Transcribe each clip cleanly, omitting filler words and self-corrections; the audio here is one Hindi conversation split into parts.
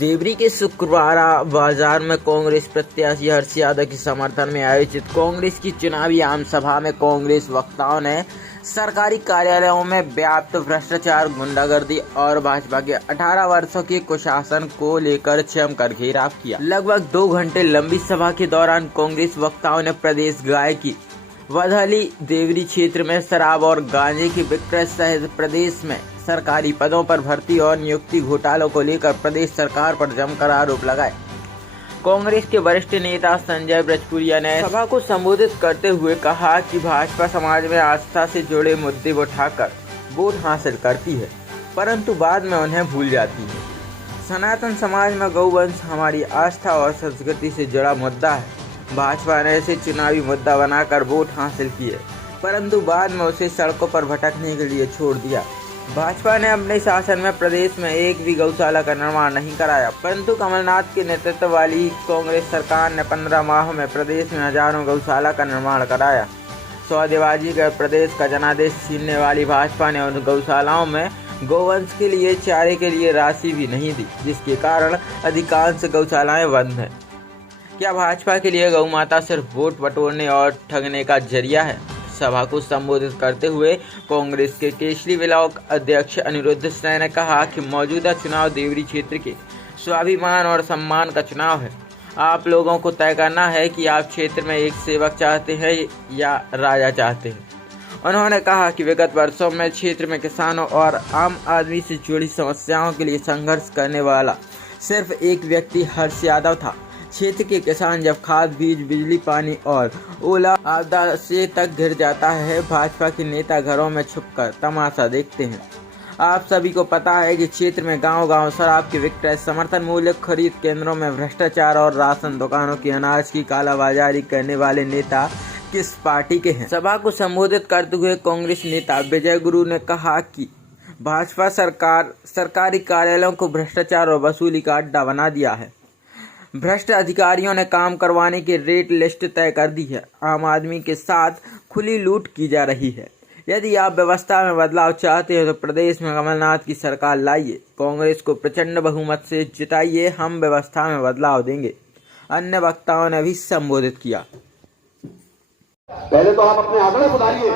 देवरी के शुक्रवारा बाजार में कांग्रेस प्रत्याशी हर्ष यादव के समर्थन में आयोजित कांग्रेस की चुनावी आम सभा में कांग्रेस वक्ताओं ने सरकारी कार्यालयों में व्याप्त भ्रष्टाचार, गुंडागर्दी और भाजपा के 18 वर्षों के कुशासन को लेकर जमकर घेराव किया। लगभग 2 घंटे लंबी सभा के दौरान कांग्रेस वक्ताओं ने प्रदेश गायकी वधली देवरी क्षेत्र में शराब और गांजे की विक्रय सहित प्रदेश में सरकारी पदों पर भर्ती और नियुक्ति घोटालों को लेकर प्रदेश सरकार पर जमकर आरोप लगाए। कांग्रेस के वरिष्ठ नेता संजय ब्रजपुरिया ने सभा को संबोधित करते हुए कहा कि भाजपा समाज में आस्था से जुड़े मुद्दे उठाकर वोट हासिल करती है, परंतु बाद में उन्हें भूल जाती है। सनातन समाज में गौवंश हमारी आस्था और संस्कृति से जुड़ा मुद्दा है। भाजपा ने इसे चुनावी मुद्दा बनाकर वोट हासिल किए, परंतु बाद में उसे सड़कों पर भटकने के लिए छोड़ दिया। भाजपा ने अपने शासन में प्रदेश में एक भी गौशाला का निर्माण नहीं कराया, परंतु कमलनाथ के नेतृत्व वाली कांग्रेस सरकार ने 15 माह में प्रदेश में हजारों गौशाला का निर्माण कराया। सौदेबाजी कर प्रदेश का जनादेश छीनने वाली भाजपा ने उन गौशालाओं में गौवंश के लिए चारे के लिए राशि भी नहीं दी, जिसके कारण अधिकांश गौशालाएं बंद हैं। क्या भाजपा के लिए गौ माता सिर्फ वोट बटोरने और ठगने का जरिया है? सभा को संबोधित करते हुए कांग्रेस के केसरी ब्लॉक अध्यक्ष अनिरुद्ध सिंह ने कहा कि मौजूदा चुनाव देवरी क्षेत्र के स्वाभिमान और सम्मान का चुनाव है। आप लोगों को तय करना है कि आप क्षेत्र में एक सेवक चाहते हैं या राजा चाहते हैं। उन्होंने कहा कि विगत वर्षों में क्षेत्र में किसानों और आम आदमी से जुड़ी समस्याओं के लिए संघर्ष करने वाला सिर्फ एक व्यक्ति हर्ष यादव था। क्षेत्र के किसान जब खाद, बीज, बिजली, पानी और ओला आपदा से तक घिर जाता है, भाजपा के नेता घरों में छुपकर तमाशा देखते हैं। आप सभी को पता है कि क्षेत्र में गांव-गांव शराब की विक्रय, समर्थन मूल्य खरीद केंद्रों में भ्रष्टाचार और राशन दुकानों की अनाज की कालाबाजारी करने वाले नेता किस पार्टी के हैं। सभा को संबोधित करते हुए कांग्रेस नेता विजय गुरु ने कहा कि भाजपा सरकार सरकारी कार्यालयों को भ्रष्टाचार और वसूली का अड्डा बना दिया है। भ्रष्ट अधिकारियों ने काम करवाने की रेट लिस्ट तय कर दी है। आम आदमी के साथ खुली लूट की जा रही है। यदि आप व्यवस्था में बदलाव चाहते हैं तो प्रदेश में कमलनाथ की सरकार लाइए, कांग्रेस को प्रचंड बहुमत से जिताइए, हम व्यवस्था में बदलाव देंगे। अन्य वक्ताओं ने भी संबोधित किया। पहले तो आप अपने आंकड़े सुधारिए।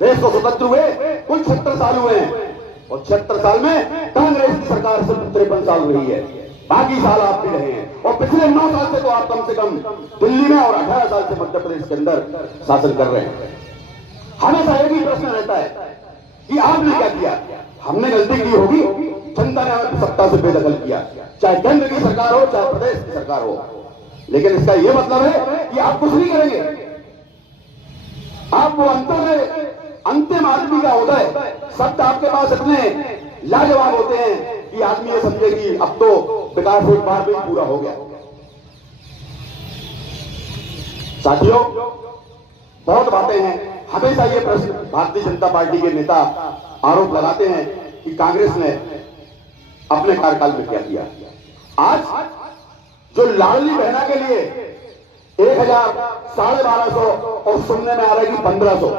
देश को स्वतंत्र हुए कुल 76 साल हुए हैं और 76 साल में कांग्रेस की सरकार सिर्फ 53 साल हुई है, बाकी साल आप भी रहे हैं। और पिछले 9 साल से तो आप कम से कम दिल्ली में और 18 साल से मध्य प्रदेश के अंदर शासन कर रहे हैं। हमेशा एक ही प्रश्न रहता है कि आपने क्या किया। हमने गलती की होगी, जनता ने हमें सत्ता से बेदखल किया, चाहे केंद्र की सरकार हो चाहे प्रदेश की सरकार हो, लेकिन इसका यह मतलब है कि आप कुछ नहीं करेंगे। आप वो अंतिम आदमी का होता है, शब्द आपके पास इतने लाजवाब होते हैं कि आदमी ये समझे कि अब तो विकास एक बार में पूरा हो गया। साथियों, बहुत बातें हैं। हमेशा ये प्रश्न भारतीय जनता पार्टी के नेता आरोप लगाते हैं कि कांग्रेस ने अपने कार्यकाल में क्या किया। आज जो लाडली बहना के लिए 1000, 1250 और सुनने में आ रहा है कि 1500,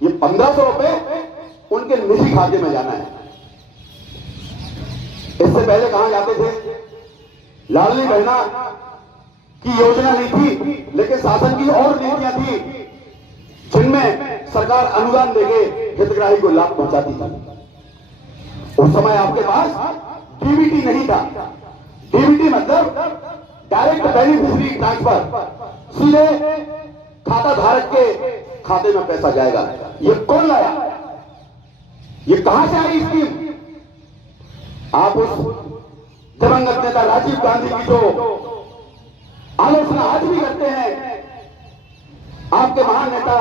ये 1500 रुपए उनके निजी खाते में जाना है। इससे पहले कहां जाते थे? लाडली बहना की योजना नहीं थी, लेकिन शासन की और नीतियां थी जिनमें सरकार अनुदान देके हितग्राही को लाभ पहुंचाती थी। उस समय आपके पास डीबीटी नहीं था। डीबीटी मतलब डायरेक्ट बेनिफिशियरी ट्रांसफर, सीधे खाता धारक के खाते में पैसा जाएगा। ये कौन लाया? ये कहां से आई स्कीम? आप उस दिवंगत नेता राजीव गांधी की जो आलोचना आज भी करते हैं, आपके महान नेता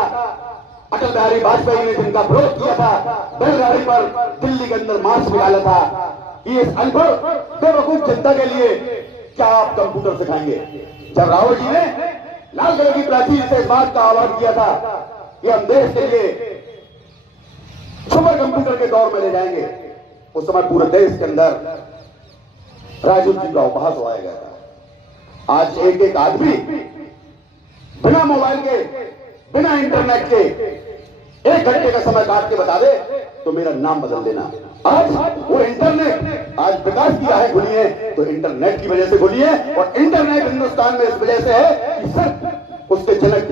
अटल बिहारी वाजपेयी ने जिनका विरोध किया था, बैलगाड़ी पर दिल्ली के अंदर मार्च निकाला था, कि इस अनपढ़ बेवकूफ जनता के लिए क्या आप कंप्यूटर सिखाएंगे? जब राहुल जी ने लाल कलर की प्राचीर से इस बात का आह्वान किया था कि हम देश के लिए सुपर कंप्यूटर के दौर में ले जाएंगे, उस समय पूरे देश के अंदर राजीव जी का उपहास उड़ाया गया था। आज एक एक आदमी बिना मोबाइल के, बिना इंटरनेट के 1 घंटे का समय काट के बता दे तो मेरा नाम बदल देना। आज वो इंटरनेट, आज विकास की राहें खुली है तो इंटरनेट की वजह से खुली है। और इंटरनेट हिंदुस्तान में इस वजह से है कि सिर्फ उसके जनक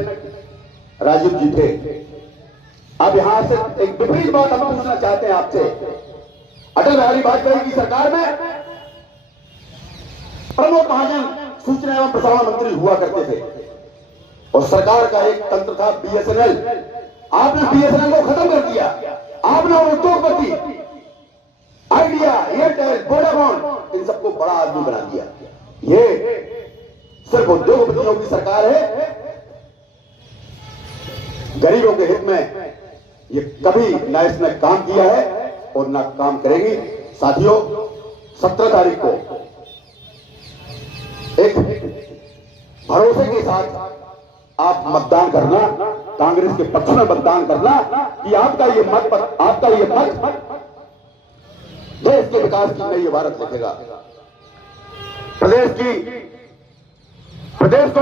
राजीव जी थे। अब यहां से एक विपरीत बात हम पूछना चाहते हैं आपसे। अटल बिहारी वाजपेयी की सरकार में प्रमोद महाजन सूचना एवं प्रसारण मंत्री हुआ करते थे और सरकार का एक तंत्र था बीएसएनएल। आपने बीएसएनएल को खत्म कर दिया। आपने उद्योगपति आइडिया, एयरटेल, वोडाफोन, इन सबको बड़ा आदमी बना दिया। ये सिर्फ उद्योगपतियों की सरकार है। गरीबों के हित में ये कभी न इसने काम किया है और न काम करेगी। साथियों, 17 तारीख को एक भरोसे के साथ आप मतदान करना, कांग्रेस के पक्ष में मतदान करना कि आपका ये मत देश के विकास की नई इबारत लिखेगा। प्रदेश को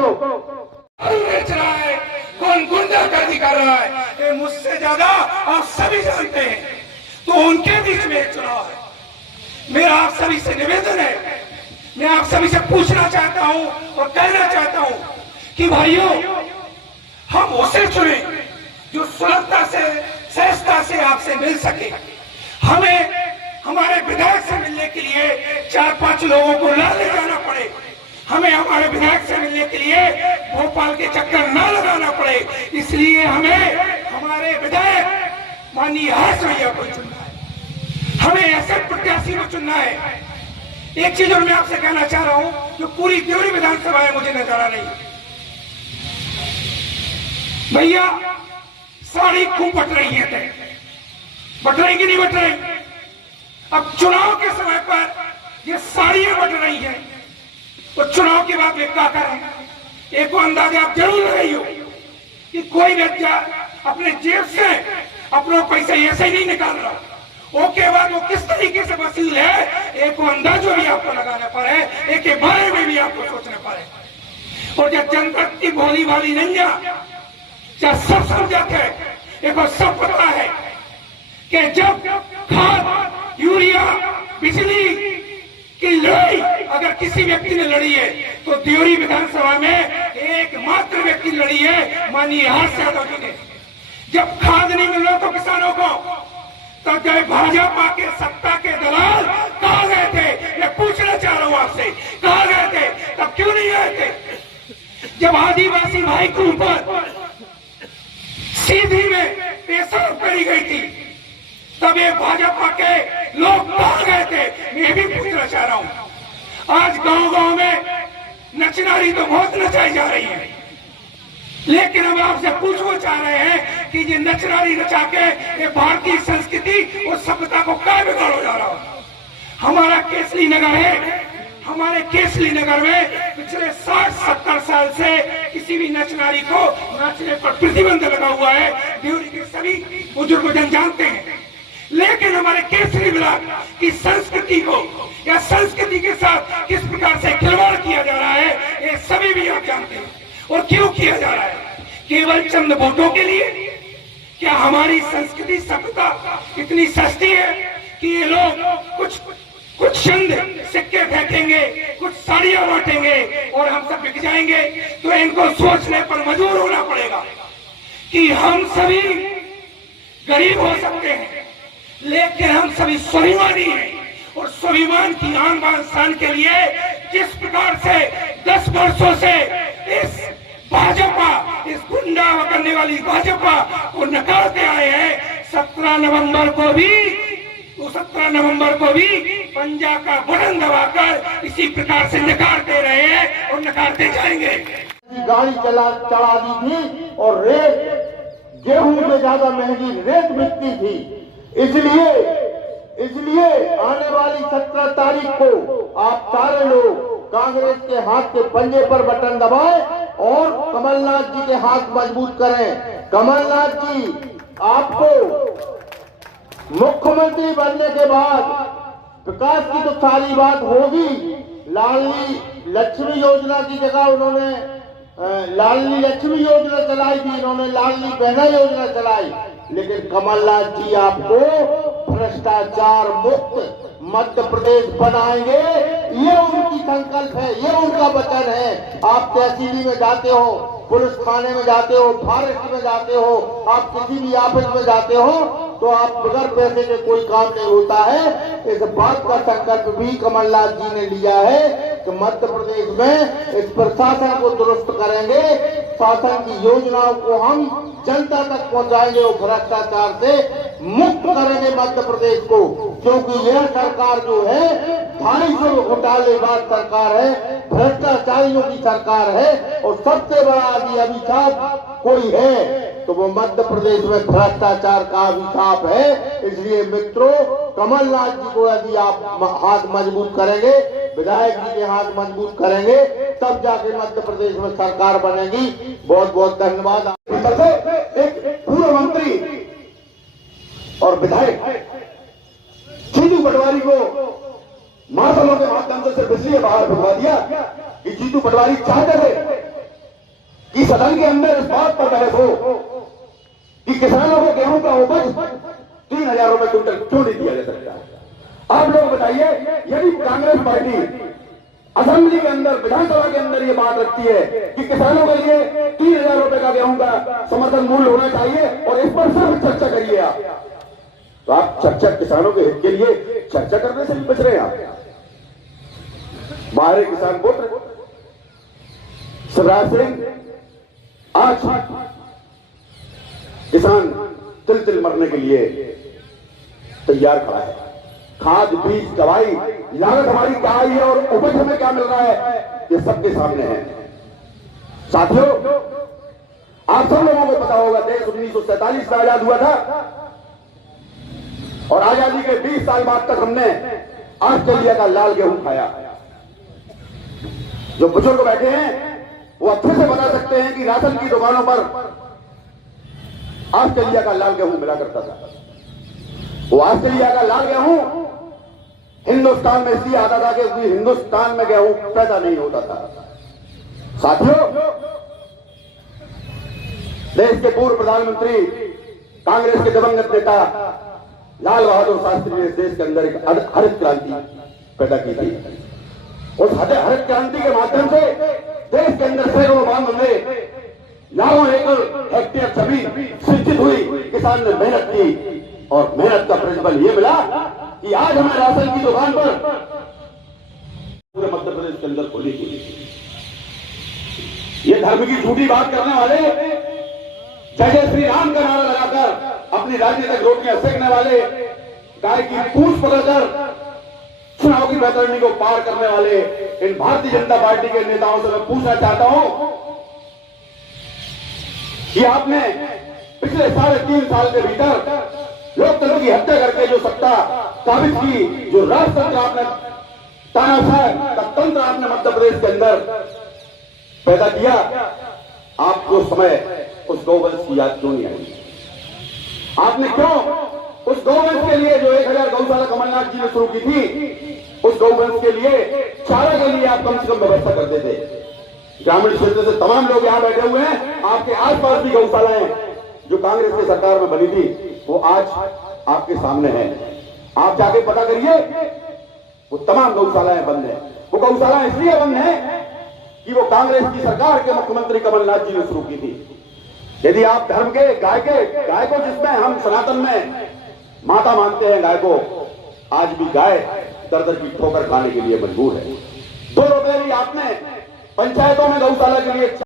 बेच रहा है, कौन गुंडागर्दी कर रहा है, ये मुझसे ज्यादा आप सभी जानते हैं। तो उनके बीच में एक चुनाव है। मेरा आप सभी से निवेदन है, मैं आप सभी से पूछना चाहता हूं और कहना चाहता हूं कि भाइयों, हम उसे चुने जो सुलभता से, सहजता से आपसे मिल सके। हमें हमारे विधायक से मिलने के लिए 4-5 लोगों को ना ले जाना पड़े। हमें हमारे विधायक से मिलने के लिए भोपाल के चक्कर ना लगाना पड़े। इसलिए हमें हमारे विधायक माननीय हर्ष भैया को चुनना है। हमें ऐसे प्रत्याशी को चुनना है। एक चीज और मैं आपसे कहना चाह रहा हूं, जो पूरी त्योरी विधानसभा है मुझे नजर आ नहीं। भैया, साड़ी खूब बट रही है, बट रही कि नहीं बट रही? अब चुनाव के समय पर ये साड़ियां बट रही हैं, तो चुनाव के बाद वे क्या करें? एक अंदाजा आप जरूर लगाइए कि कोई व्यक्ति अपने जेब से अपना पैसा ऐसे ही नहीं निकाल रहा। ओके बाद वो किस तरीके से वसूल है, एक अंदाजा भी आपको लगाना पड़े, एक के बारे में भी आपको सोचना पड़े। और जब जनता की भोली भाली नहीं है, जब सब समझते हैं, एक सब पता है कि जब खाद, यूरिया, बिजली की लड़ाई अगर किसी व्यक्ति ने लड़ी है तो त्योरी विधानसभा में एकमात्र व्यक्ति लड़ी है, माननीय हर्ष यादव जी ने। जब खाद नहीं मिल रहा तो किसानों को, तो जब भाजपा के सत्ता के दलाल कहां गए थे? मैं पूछना चाह रहा हूं आपसे, कहां गए थे? तब क्यों नहीं गए थे? जब आदिवासी भाई के ऊपर सीधी में पेशाब करी गई थी, तब ये भाजपा के लोग कहां गए थे? मैं भी पूछना चाह रहा हूं। आज गांव-गांव में नचनारी तो बहुत नचाई जा रही है, लेकिन हम आपसे पूछना चाह रहे हैं कि ये नचनारी नचा के ये भारतीय संस्कृति और सभ्यता को क्या बिगाड़ो जा रहा है? हमारा केसरी नगर है, हमारे केसरी नगर में पिछले 60-70 साल से किसी भी नचनारी को नाचने पर प्रतिबंध लगा हुआ है। ड्यूरी के सभी बुजुर्ग जन जानते हैं, लेकिन हमारे केसरी ब्लॉक की संस्कृति को या संस्कृति के साथ किस प्रकार से खिलवाड़ किया जा रहा है, ये सभी भी आप जानते हैं। और क्यों किया जा रहा है? केवल चंद वोटों के लिए? क्या हमारी संस्कृति सभ्यता इतनी सस्ती है कि ये लोग कुछ चंद सिक्के फेंकेंगे, कुछ साड़ियां बांटेंगे और हम सब बिक जाएंगे? तो इनको सोचने पर मजबूर होना पड़ेगा कि हम सभी गरीब हो सकते हैं, लेकिन हम सभी स्वाभिमानी हैं। और स्वाभिमान की आन बान शान के लिए जिस प्रकार से 10 वर्षों से इस भाजपा, इस गुंडा करने वाली भाजपा को नकारते आए हैं, 17 नवंबर को भी पंजा का बटन दबाकर इसी प्रकार से नकारते रहे हैं और नकारते जाएंगे। गाड़ी चढ़ा दी थी और रेट गेहूं से ज्यादा महंगी रेट बिकती थी। इसलिए आने वाली 17 तारीख को आप सारे लोग कांग्रेस के हाथ के पंजे पर बटन दबाएं और कमलनाथ जी के हाथ मजबूत करें। कमलनाथ जी, आपको मुख्यमंत्री बनने के बाद विकास की तो सारी बात होगी। लाडली लक्ष्मी योजना की जगह उन्होंने लाडली लक्ष्मी योजना चलाई थी, इन्होंने लाडली बहना योजना चलाई, लेकिन कमलनाथ जी आपको भ्रष्टाचार मुक्त मध्य प्रदेश बनाएंगे। ये उनकी संकल्प है, ये उनका वचन है। आप तहसीली में जाते हो, पुलिस थाने में जाते हो, फॉरेस्ट में जाते हो, आप किसी भी ऑफिस में जाते हो तो आप बगैर पैसे के कोई काम नहीं होता है। इस बात का संकल्प भी कमलनाथ जी ने लिया है कि मध्य प्रदेश में इस प्रशासन को दुरुस्त करेंगे, शासन की योजनाओं को हम जनता तक पहुंचाएंगे और भ्रष्टाचार से मुक्त करेंगे मध्य प्रदेश को। क्योंकि यह सरकार जो है 250 घोटालेबाज सरकार है, भ्रष्टाचारियों की सरकार है और सबसे बड़ा यदि अभिशाप कोई है तो वो मध्य प्रदेश में भ्रष्टाचार का अभिशाप है। इसलिए मित्रों, कमलनाथ जी को यदि आप हाथ मजबूत करेंगे, विधायक जी के हाथ मजबूत करेंगे, तब जाके मध्य प्रदेश में सरकार बनेगी। बहुत बहुत धन्यवाद। एक पूर्व मंत्री और विधायक जीतू पटवारी को मार्शलों के माध्यम से सिर्फ इसलिए बाहर भिजवा दिया कि जीतू पटवारी चाहते थे कि सदन के अंदर इस बात पर बहस हो कि किसानों को गेहूं का उपज 3,000 रुपए क्विंटल क्यों नहीं दिया जा सकता। आप लोग बताइए, यदि कांग्रेस पार्टी असेंबली के अंदर, विधानसभा के अंदर ये बात रखती है कि किसानों के लिए 3,000 रुपए का गेहूं का समर्थन मूल्य होना चाहिए और इस पर सिर्फ चर्चा करिए आप, तो आप चर्चा किसानों के हित के लिए चर्चा करने से भी बच रहे हैं। आप बाहरी किसान पुत्र शिवराज सिंह आज किसान तिल तिल मरने के लिए तैयार खड़ा है। खाद, बीज, दवाई, लागत हमारी क्या आई है और उपज हमें क्या मिल रहा है, ये सबके सामने है। साथियों, आप सब लोगों को पता होगा देश 1947 में आजाद हुआ था और आजादी के 20 साल बाद तक हमने ऑस्ट्रेलिया का लाल गेहूं खाया। जो बुजुर्ग बैठे हैं वो अच्छे से बता सकते हैं कि राशन की दुकानों पर ऑस्ट्रेलिया का लाल गेहूं मिला करता था। वो ऑस्ट्रेलिया का लाल गेहूं हिंदुस्तान में इसलिए आता था क्योंकि हिंदुस्तान में गेहूं पैदा नहीं होता था। साथियों, देश के पूर्व प्रधानमंत्री, कांग्रेस के दिवंगत नेता लाल बहादुर शास्त्री ने देश के अंदर एक हरित क्रांति पैदा की थी। उस हरित क्रांति के माध्यम से देश के अंदर सैकड़ों बांध बने, लाखों एकड़ हेक्टेयर जमीन सृजित हुई। किसान ने मेहनत की और मेहनत का प्रतिफल ये मिला कि आज हमें राशन की दुकान पर पूरे मध्य प्रदेश के अंदर खोली थी। ये धर्म की झूठी बात करने वाले, जय जय श्री राम का नारा लगाकर अपनी राजनीतिक रोटियां सेकने वाले, गाय की पूंछ पकड़कर चुनाव की बैतरणी को पार करने वाले इन भारतीय जनता पार्टी के नेताओं से मैं पूछना चाहता हूं कि आपने पिछले 3.5 साल के भीतर लोकतंत्र की हत्या करके जो सत्ता काबिज की, जो राजतंत्र आपने, तानाशाह का तंत्र आपने मध्य प्रदेश के अंदर पैदा किया, आपको समय उस गौवंश की याद क्यों नहीं आई? आपने क्यों उस गौवंश के लिए जो 1000 गौशाला कमलनाथ जी ने शुरू की थी, उस गौवंश के लिए चारा के लिए आप कम से कम व्यवस्था करते थे। ग्रामीण क्षेत्र से तमाम लोग यहां बैठे हुए हैं, आपके आसपास भी गौशालाएं जो कांग्रेस की सरकार में बनी थी वो आज आपके सामने है। आप जाके पता करिए, वो तमाम गौशालाएं बंद है। वो गौशालाएं इसलिए बंद है कि वो कांग्रेस की सरकार के मुख्यमंत्री कमलनाथ जी ने शुरू की थी। यदि आप धर्म के गाय को, जिसमें हम सनातन में माता मानते हैं गाय को, आज भी गाय दर की ठोकर खाने के लिए मजबूर है। 2 रुपए भी आपने पंचायतों में गौशाला के लिए